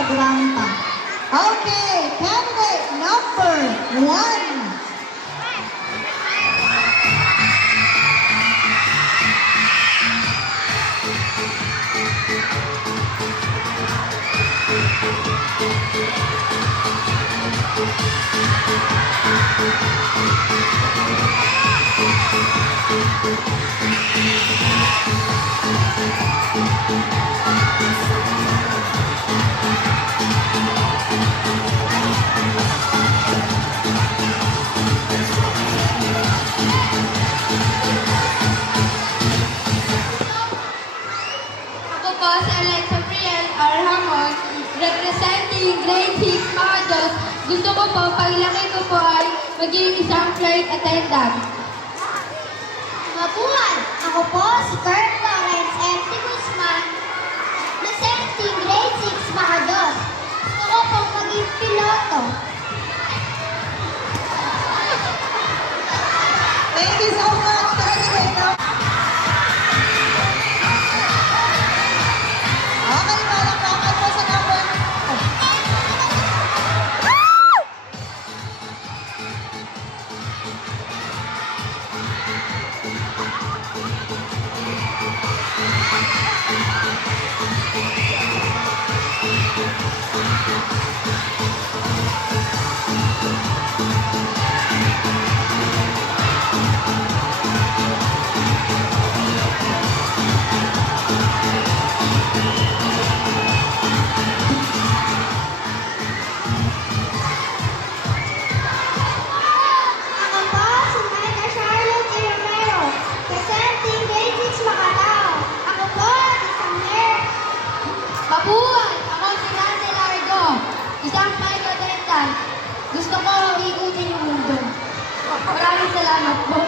Rampa. Okay, candidate number one. Ako po si Alexa Friel R. Representing grade 6 mga Diyos. Gusto ko po, paglaki ko po ay maging isang flight attendant. Mabuhay! Ako po si Kurt Thank you so much, Mabuhay! Ako si Nancy Largo, isang flight attendant. Gusto ko ikutin yung mundo. Maraming salamat po.